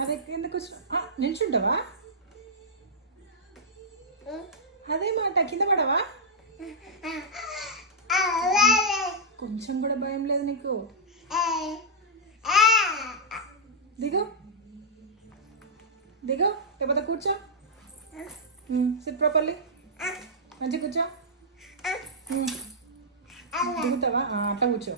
అదే కింద కూర్చో. నిల్చుంటావా? అదే మాట, కింద పడవా? కొంచెం కూడా భయం లేదు నీకు? దిగు దిగు, లేకపోతే కూర్చో. సిట్ ప్రాపర్లీ, మంచిగా కూర్చో. దిగుతావా? అట్లా కూర్చో.